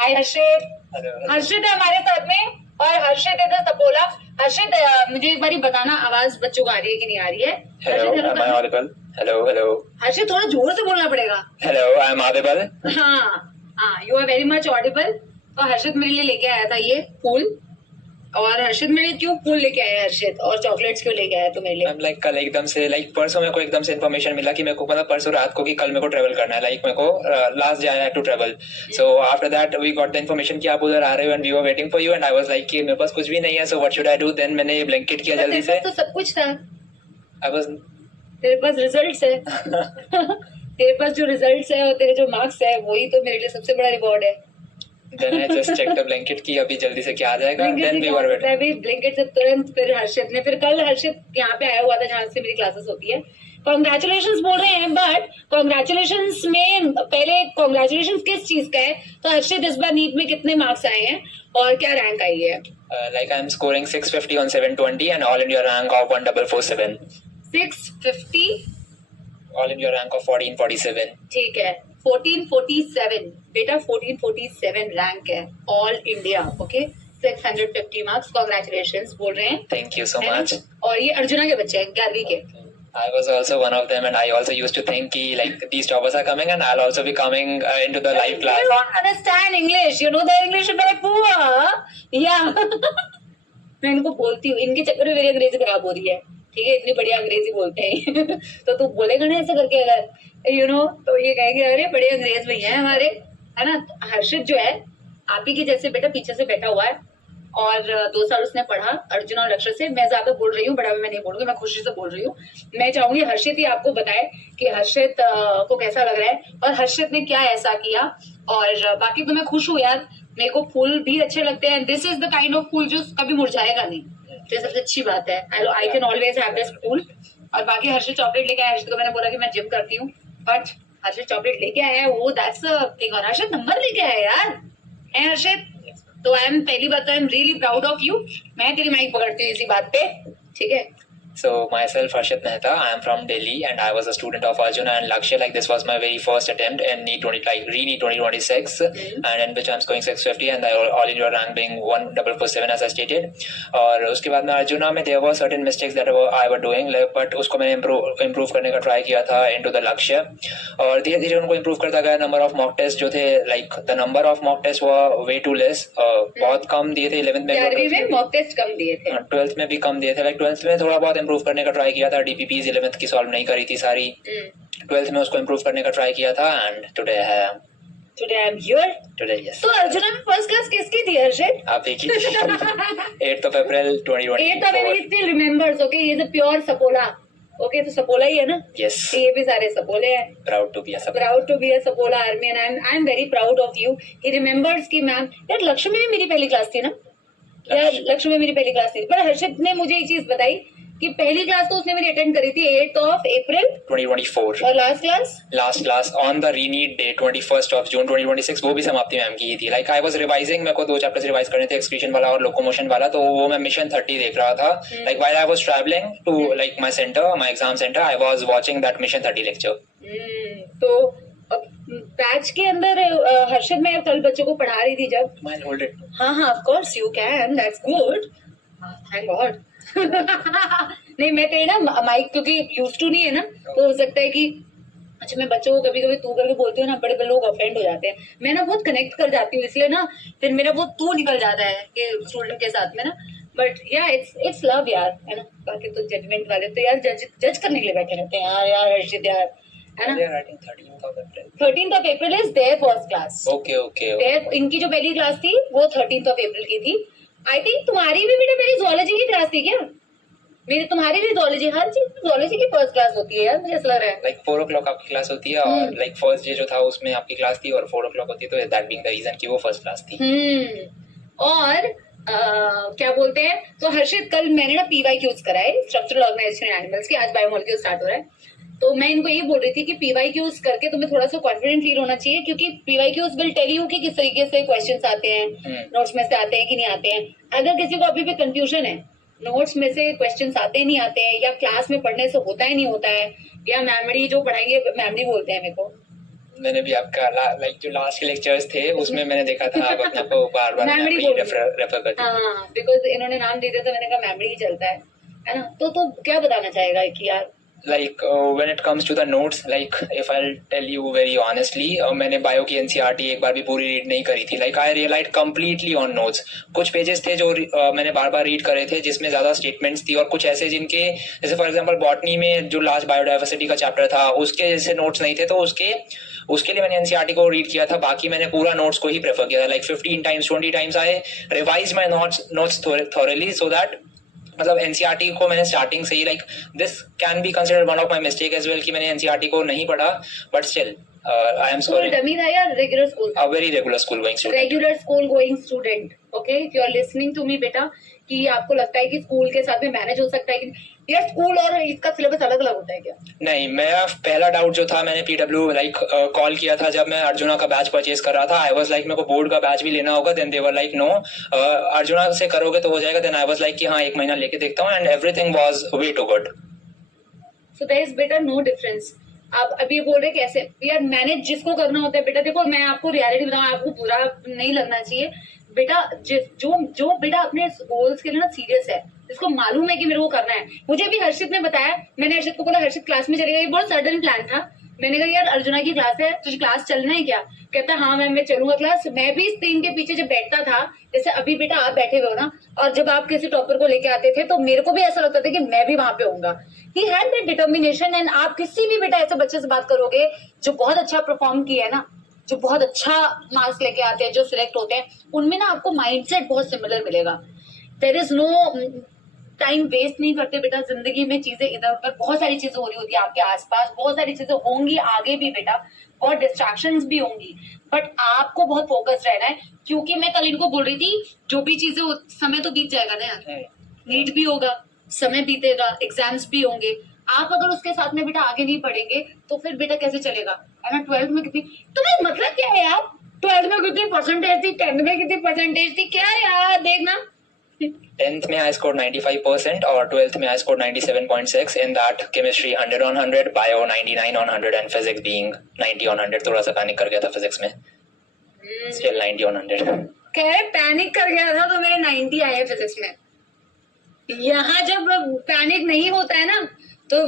हाय हर्षित। हर्षित है हमारे साथ में, और हर्षित इधर सपोला। हर्षित मुझे एक बारी बताना आवाज बच्चों को आ रही है कि नहीं आ रही है? हेलो हर्षित थोड़ा जोर से बोलना पड़ेगा। Hello, I am audible. हाँ, you are very much audible. तो हर्षित मेरे लिए लेके आया था ये फूल। और हर्षित मेरे लिए क्यों फूल लेके आया हर्षित, और चॉकलेट्स क्यों लेके आया तू मेरे लिए? लाइक कल एकदम से परसों मेरे को एकदम से इन्फॉर्मेशन मिला कि मेरे को मतलब परसों रात को कि कल मेरे को ट्रेवल करना है, मेरे को last day I have to travel. So after that we got the information कि आप उधर आ रहे हो and we were waiting for you and I was like कि मेरे पास कुछ भी नहीं है, so what should I do. Then मैंने ये ब्लैंकेट किया जल्दी से। तो सब कुछ था। आई वाज तेरे पास रिजल्ट्स है। तेरे पास जो रिजल्ट्स है और तेरे जो मार्क्स है वही तो मेरे लिए सबसे बड़ा रिवॉर्ड है। Then I just checked the blanket की अभी जल्दी से क्या आ जाएगा। Then we were waiting. अभी ब्लैंकेट से तुरंत फिर हर्षित ने, फिर कल हर्षित यहाँ पे आया हुआ था जहाँ से मेरी क्लासेस होती है। कॉन्ग्रेचुलेशंस बोल रहे हैं, बट कॉन्ग्रेचुलेशंस में पहले कॉन्ग्रेचुलेशंस किस चीज का है? तो हर्षित इस बार नीट में कितने मार्क्स आए हैं और क्या रैंक आई है? Like I'm scoring 650 on 720 and all India rank of 1447. 650 All India rank of 1447. ठीक है, 1447 बेटा, 1447 रैंक है all India. Okay, 650 marks, congratulations बोल रहे हैं। Thank you so much. और ये अर्जुना के बच्चे हैं 11वीं के। I was also one of them and I also used to think कि like these toppers are coming and I'll also be coming into the live class. You don't understand English, you know the English is very poor. Yeah. मैं इनको बोलती हूँ, इनके चक्कर में मेरी अंग्रेजी खराब हो रही है। ठीक है, इतनी बढ़िया अंग्रेजी बोलते हैं। तो तू बोलेगा ना ऐसे करके, अगर यू नो, तो ये कहेंगे अरे बड़े अंग्रेज भैया हैं हमारे, है ना? हर्षित जो है आप ही के जैसे बेटा पीछे से बैठा हुआ है, और 2 साल उसने पढ़ा अर्जुन और लक्ष्य से। मैं ज्यादा बोल रही हूँ, बड़ा मैं नहीं बोलूंगी, मैं खुशी से बोल रही हूँ। मैं चाहूंगी हर्षित ही आपको बताए कि हर्षित को कैसा लग रहा है और हर्षित ने क्या ऐसा किया। और बाकी तो मैं खुश हूँ यार, मेरे को फूल भी अच्छे लगते हैं। This is the kind of फूल जो कभी मुरझाएगा नहीं, तो सबसे अच्छी बात है। I can always have this फूल। और बाकी हर्षित चॉकलेट लेके आया। हर्षित को मैंने बोला कि मैं जिम करती हूँ, बट हर्षित चॉकलेट लेके आया है, वो दैट्स थिंग। और हर्षित नंबर लेके आया यार, है हर्षित? तो आई एम, पहली बात तो I am really proud of you. मैं तेरी माइक पकड़ती हूँ इसी बात पे, ठीक है? So myself, Harshit Mehta, I am from Delhi and I was a student of Arjuna and Lakshya. Like this was my very first attempt in NEET 2026, and in which I am scoring 650 and the all India rank being 1447 as I stated. और उसके बाद में Arjuna में there were certain mistakes that I were doing, but उसको मैंने improve करने का try किया था into the Lakshya। और धीरे धीरे उनको improve करता गया। number of mock tests जो थे, like the number of mock tests were way too less, बहुत कम दिए थे। 11th में 11वीं में mock test कम दिए थे, 12th में भी कम दिए थे। like 12th में थोड़ा बहुत इम्प्रूव करने का ट्राई किया था। डीपीपीज 11th की सॉल्व नहीं करी थी सारी, 12th में उसको इम्प्रूव करने का ट्राई किया था and today I am here. Today yes. तो अर्जुना में फर्स्ट क्लास किसकी थी हर्षित? आप एक ही 8th of April 2024। 8th of April still remembers, okay? ये तो प्योर सपोला। ओके, तो सपोला ही है ना? यस, ये भी सारे सपोले हैं। प्राउड टू बी अ सपोला army and I am very proud of you. He remembers कि मैम, यार लक्ष्य में भी मेरी पहली क्लास थी ना यार, लक्ष्य में मेरी पहली क्लास थी। पर हर्षित ने मुझे एक चीज बताई कि पहली क्लास तो उसने मेरी अटेंड करी थी 8th of April 2024, और last class on the रीनीट day 21st of June 2026, वो भी समाप्ति मैम की ही थी। लाइक आई वाज रिवाइजिंग, मेरे को 2 चैप्टर्स रिवाइज करने थे, एक्सक्रीशन वाला और लोकोमोशन वाला, तो वो मैं मिशन 30 देख रहा था। Like while I was travelling to like my centre, my exam centre, I was watching that mission 30 lecture. तो बैच के अंदर हर्षित, मैं कल बच्चों को पढ़ा रही थी जब, हाँ of course you can, that's good, thank God. नहीं, मैं कहीं ना माइक क्योंकि यूज टू नहीं है ना, तो हो सकता है कि अच्छा, मैं बच्चों को कभी कभी तू करके बोलती हूँ ना, बड़े बड़े लोग ऑफेंड हो जाते हैं। मैं ना बहुत कनेक्ट कर जाती हूँ, इसलिए ना फिर मेरा बहुत तू निकल जाता है कि स्टूडेंट के साथ में ना। बट या इट्स लव यार, है ना? बाकी तो जजमेंट वाले तो यार जज करने के लिए बैठे रहते हैं यार हर्षित यार, है ना? 13th of April is their first class. Okay. इनकी जो पहली क्लास थी वो 13th of April की थी। आई थिंक तुम्हारी भी बेटा मेरी zoology की क्लास थी क्या? मेरी तुम्हारी भी zoology, हर चीज zoology की फर्स्ट क्लास होती है यार, मुझे ऐसा लग रहा है। लाइक 4 o'clock आपकी क्लास होती है और लाइक फर्स्ट डे जो था उसमें आपकी क्लास थी और 4 o'clock होती है, तो दैट बीइंग द रीजन कि वो फर्स्ट क्लास थी। और क्या बोलते हैं, तो हर्षित कल मैंने ना PYQs कराए, स्ट्रक्चरल ऑर्गेनाइजेशन एनिमल्स की। आज बायोमोलिक्यूल स्टार्ट हो रहा है, तो मैं इनको ये बोल रही थी कि PYQs करके तुम्हें थोड़ा सा कॉन्फिडेंट फील होना चाहिए, क्योंकि PYQs विल टेल यू कि किस तरीके से क्वेश्चंस आते हैं, नोट्स में से आते हैं कि नहीं आते हैं। अगर किसी को अभी भी कंफ्यूजन है, नोट्स में से क्वेश्चंस आते नहीं आते हैं, या क्लास में पढ़ने से होता ही नहीं होता है, या मेमोरी जो पढ़ाएंगे, मेमोरी बोलते हैं मेरे को, मैंने भी आपका लाइक जो लास्ट के लेक्चर्स थे उसमें मैंने देखा था आप अपने को बार बार Memory मेमोरी बोल रही रेफर करते हैं। हाँ, बिकॉज इन्होंने नाम दे दिया तो मैंने कहा मेमोरी ही चलता है ना। तो क्या बताना चाहेगा कि यार Like when it comes to the notes, like if I'll tell you very honestly, मैंने बायो की NCERT एक बार भी पूरी रीड नहीं करी थी. Like I relied completely on notes. कुछ पेजेस थे जो मैंने बार बार रीड करे थे जिसमें ज्यादा स्टेटमेंट्स थी और कुछ ऐसे जिनके जैसे फॉर एग्जांपल बॉटनी में जो लास्ट बायोडाइवर्सिटी का चैप्टर था उसके जैसे नोट्स नहीं थे तो उसके लिए मैंने एनसीईआरटी को रीड किया था. बाकी मैंने पूरा नोट्स को ही प्रेफर किया था. Like 15 times 20 times I revise my notes thoroughly so that मतलब एनसीईआरटी को मैंने स्टार्टिंग से ही like this can be considered one of my mistake as well कि मैंने एनसीईआरटी को नहीं पढ़ा but still I am sorry. Dummy था या regular school? A very regular school going student. Regular school going student. Okay, if you are listening to me बेटा, कि आपको लगता है कि स्कूल के साथ में मैनेज हो सकता है कि यार स्कूल और इसका सिलेबस अलग अलग होता है क्या? नहीं, मेरा पहला डाउट जो था मैंने पीडब्ल्यू लाइक कॉल किया था जब मैं अर्जुना का बैच परचेज कर रहा था. आई वाज लाइक मेरे को बोर्ड का बैच भी लेना होगा. Then they were like no Arjuna से करोगे तो हो जाएगा. देन आई वाज लाइक कि हाँ 1 महीना लेके देखता हूँ and everything was way too good. So there is बेटा नो डिफरेंस. आप अभी बोल रहे कैसे यार मैनेज जिसको करना होता है बेटा. देखो मैं आपको रियलिटी बताऊं, आपको बुरा नहीं लगना चाहिए बेटा. जो बेटा अपने गोल्स के लिए ना सीरियस है, जिसको मालूम है कि मेरे को करना है. मुझे भी हर्षित ने बताया, मैंने हर्षित को बोला हर्षित क्लास में चलेगा. ये बहुत सडन प्लान था. मैंने कहा यार अर्जुना की क्लास है, तुझे क्लास चलना है क्या? कहता हाँ मैम मैं चलूंगा क्लास. मैं भी स्क्रीन के पीछे जब बैठता था जैसे अभी बेटा आप बैठे हुए हो ना, और जब आप किसी टॉपर को लेके आते थे तो मेरे को भी ऐसा लगता था कि मैं भी वहां पे होऊंगा. He had that determination. And आप किसी भी बेटा ऐसे बच्चे से बात करोगे जो बहुत अच्छा परफॉर्म किया है ना, जो बहुत अच्छा मार्क्स लेके आते हैं, जो सिलेक्ट होते हैं, उनमें ना आपको माइंडसेट बहुत सिमिलर मिलेगा. There is no time waste नहीं करते बेटा जिंदगी में. चीजें इधर उधर बहुत सारी चीजें हो रही होती है आपके आसपास, बहुत सारी चीजें होंगी आगे भी बेटा, बहुत डिस्ट्रैक्शंस भी होंगी, बट आपको बहुत फोकस रहना है. क्योंकि मैं कल इनको बोल रही थी जो भी चीजें समय तो बीत जाएगा ना यार. नीट भी होगा, समय बीतेगा, एग्जाम्स भी होंगे. आप अगर उसके साथ में बेटा आगे नहीं पढ़ेंगे तो फिर बेटा कैसे चलेगा, है ना. 12th में कितनी, तुम्हें मतलब क्या है यार 12th में कितनी परसेंटेज थी, 10th में कितनी परसेंटेज थी, क्या यार देखना. 10th में I scored 95% और 12th में I scored 97.6. In that chemistry 100 on 100, bio 99 on 100 and physics being 90 on 100. थोड़ा सा पैनिक कर गया था फिजिक्स में. Still 90 on 100. कह रहे पैनिक कर गया था तो मेरे 90 आए फिजिक्स में. यहाँ जब पैनिक नहीं होता है ना तो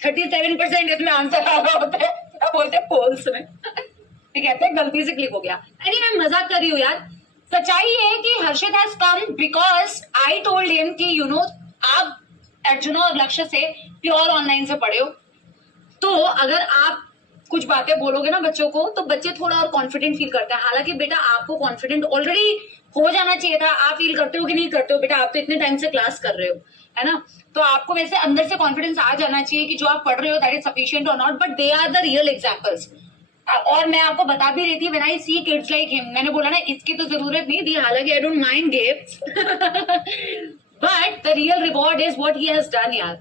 37% इसमें आंसर आ रहा होता है. क्या बोलते हैं पोल्स में कहते हैं गलती से क्लिक हो गया. अरे मैं मजाक कर रही हूँ यार. सच्चाई ये है कि Harshit has come because I told him कि यू नो आप अर्जुना और लक्ष्य से प्योर ऑनलाइन से पढ़े हो, तो अगर आप कुछ बातें बोलोगे ना बच्चों को तो बच्चे थोड़ा और कॉन्फिडेंट फील करते हैं. हालांकि बेटा आपको कॉन्फिडेंट ऑलरेडी हो जाना चाहिए था. आप फील करते हो कि नहीं करते हो बेटा, आप तो इतने टाइम से क्लास कर रहे हो, है ना. तो आपको वैसे अंदर से कॉन्फिडेंस आ जाना चाहिए कि जो आप पढ़ रहे हो दैट इज सफिशिएंट और not, but they are the real examples. और मैं आपको बता भी रही थी when I see kids like him, मैंने बोला ना इसकी तो जरूरत नहीं थी. हालांकि I don't mind gifts but the real reward is what he has done यार.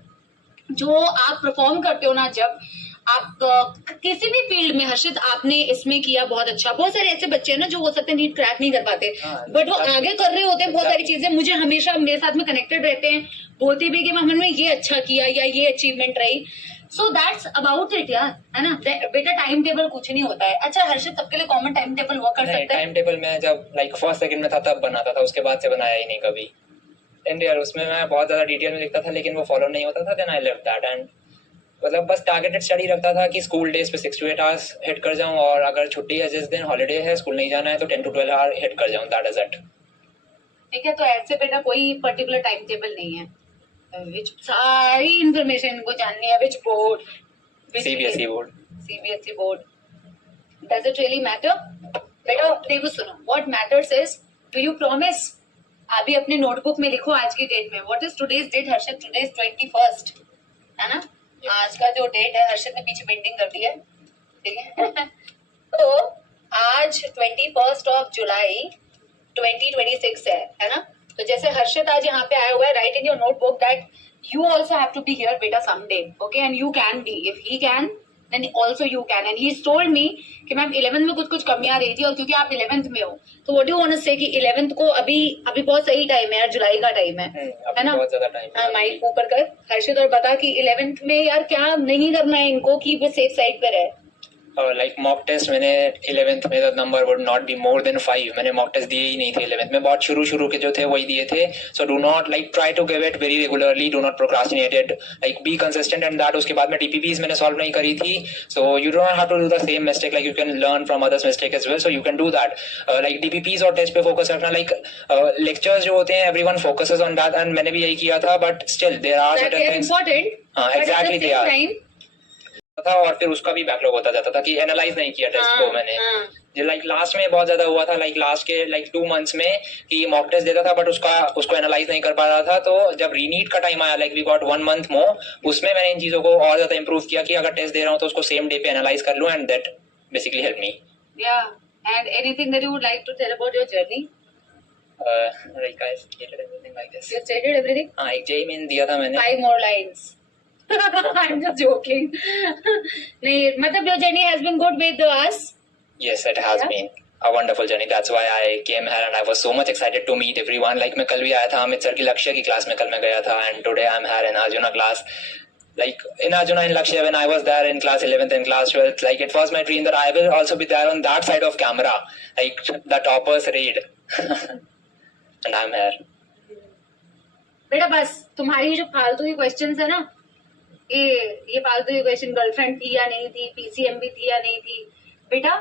जो आप परफॉर्म करते हो ना, जब आप किसी भी फील्ड में, हर्षित आपने इसमें किया बहुत अच्छा. बहुत सारे ऐसे बच्चे हैं ना जो हो सकते हैं नीट क्रैक नहीं कर पाते बट वो आगे कर रहे होते हैं बहुत सारी चीजें. मुझे हमेशा मेरे साथ में कनेक्टेड रहते हैं, बोलते भी कि मैम ये अच्छा किया या ये अचीवमेंट रही. सो दैट्स अबाउट इट यार, है ना. बेटा टाइम टेबल कुछ नहीं होता है. अच्छा हर्षित सबके लिए कॉमन टाइम टेबल वर्क कर सकता है? टाइम टेबल मैं जब लाइक फर्स्ट सेकंड में था तब बनाता था, उसके बाद से बनाया ही नहीं कभी. एंड यार उसमें मैं बहुत ज्यादा डिटेल में लिखता था लेकिन वो फॉलो नहीं होता था. Then I left that and मतलब बस टारगेटेड स्टडी रखता था कि स्कूल डेज पे 6 to 8 आवर्स हिट कर जाऊं और अगर छुट्टी है जिस दिन हॉलीडे है स्कूल नहीं जाना है तो 10 to 12 आवर हिट कर जाऊं. That is it. ठीक है, तो ऐसे बेटा कोई पर्टिकुलर टाइम टेबल नहीं है. विच सारी इंफॉर्मेशन को जाननी है. Which board? CBSE board. CBSE board. Does it really matter? बेटा देखो सुनो, what matters is do you promise. अभी अपने नोटबुक में लिखो आज की डेट में. What is today's date Harshit? Today is 21st, है ना. आज का जो डेट है हर्षित ने पीछे पेंटिंग कर दी है, ठीक है. तो आज 21st of July 2026 है ना. तो जैसे हर्षित आज यहाँ पे आया हुआ है, write in your notebook that you also have to be here बेटा someday. Okay, and you can be. If he can then also you can. And he told me कि मैम 11th में कुछ कमियां रही थी और क्योंकि आप 11th में हो तो what do you want to say कि 11th को अभी बहुत सही टाइम है यार, जुलाई का टाइम है ना. बहुत ज्यादा टाइम है. माइक ऊपर कर हर्षित और बता कि 11th में यार क्या नहीं करना है इनको कि वो सेफ साइड पे रहे. लाइक मॉक टेस्ट मैंने 11th में the number would not be more than 5. मैंने मॉक टेस्ट दिए ही नहीं थे 11th में, बहुत शुरू के जो थे वही दिए थे. So do not like try to give it very regularly, do not procrastinate it, like be consistent and that. उसके बाद में DPPs मैंने सॉल्व नहीं करी थी. So you don't have to do the same mistake, like you can learn from others mistake as well. So you can do that. Like DPPs और test पे focus रखना. लाइक लेक्चर्स जो होते हैं everyone focuses on that and मैंने भी यही किया था. But still there are That certain is things. important. हाँ But at the exactly they same are time, था. और फिर उसका भी बैकलॉग होता जाता था कि एनालाइज नहीं किया टेस्ट को मैंने. हाँ. जो लाइक लास्ट में बहुत ज्यादा हुआ था, लाइक लास्ट के लाइक 2 months में कि मॉक टेस्ट देता था बट उसको एनालाइज नहीं कर पा रहा था. तो जब रीनीट का टाइम आया, लाइक वी गॉट 1 month मोर, उसमें मैंने इन चीजों को और ज्यादा इंप्रूव किया कि अगर टेस्ट दे रहा हूँ तो उसको सेम डे पे एनालाइज कर लूँ. And that basically help me. Yeah. And anything that you would like to tell about your journey? Like I stated everything like this. You stated everything. हाँ, एक जेई मेन दिया था मैंने. 5 more lines. I'm just joking. नहीं, मतलब your journey has been good with us. Yes, it has Yeah. been a wonderful journey. That's why I came here and I was so much excited to meet everyone. Like मैं कल भी आया था Amit sir की लक्ष्य की class में, कल मैं गया था. And today I'm here in Arjuna class. Like in Arjuna and Lakshya, when I was there in class 11th and class 12th, like it was my dream that I will also be there on that side of camera, like the toppers raid. And I'm here. बेटा बस तुम्हारी जो फालतू की questions है ना, ये फालतू की क्वेश्चन, गर्लफ्रेंड थी या नहीं थी, PCM भी थी या नहीं थी, बेटा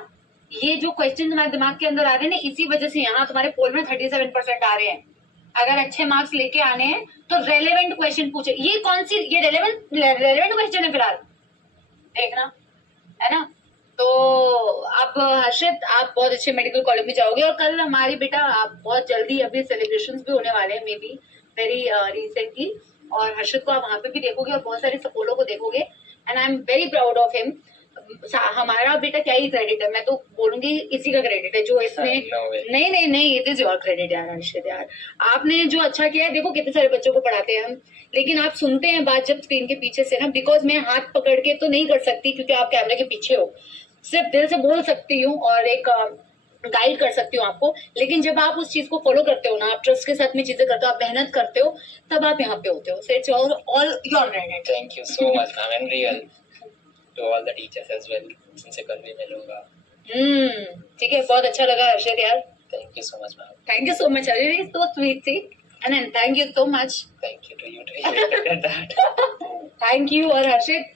ये जो क्वेश्चन तुम्हारे दिमाग के अंदर आ रहे हैं ना, इसी वजह से यहाँ तुम्हारे पोल में 37% आ रहे हैं. अगर अच्छे मार्क्स लेके आने हैं तो रेलेवेंट क्वेश्चन पूछे. ये कौन सी, ये रेलेवेंट क्वेश्चन है फिलहाल, देखना है ना. तो अब हर्षित आप बहुत अच्छे मेडिकल कॉलेज में जाओगे और कल हमारी बेटा आप बहुत जल्दी अभी सेलिब्रेशंस भी होने वाले हैं, मे बी वेरी रिसेंटली, और हर्षित को आप वहां पे भी देखोगे और बहुत सारे सपोलो को देखोगे. And I am very proud of him. हमारा बेटा क्या ही क्रेडिट है, मैं तो बोलूंगी इसी का क्रेडिट है जो इसमें. No way. नहीं, इट इज योर क्रेडिट यार हर्षित. यार आपने जो अच्छा किया है, देखो कितने सारे बच्चों को पढ़ाते हैं हम, लेकिन आप सुनते हैं बात जब स्क्रीन के पीछे से ना. बिकॉज मैं हाथ पकड़ के तो नहीं कर सकती क्योंकि आप कैमरे के पीछे हो, सिर्फ दिल से बोल सकती हूँ और एक गाइड कर सकती हूँ आपको. लेकिन जब आप उस चीज को फॉलो करते हो ना, आप ट्रस्ट के साथ में चीजें करते हो, आप मेहनत करते हो, तब आप यहाँ पे होते हो. So it's all your credit. Thank you so much, ma'am, and real to all the teachers as well. जिनसे कल भी मिलूंगा. ठीक है, बहुत अच्छा लगा हर्षित यार. Thank you so much, ma'am. Thank you so much. अरे सो स्वीट थी. And thank you so much. Thank you to you. You did that. Thank you. और हर्षित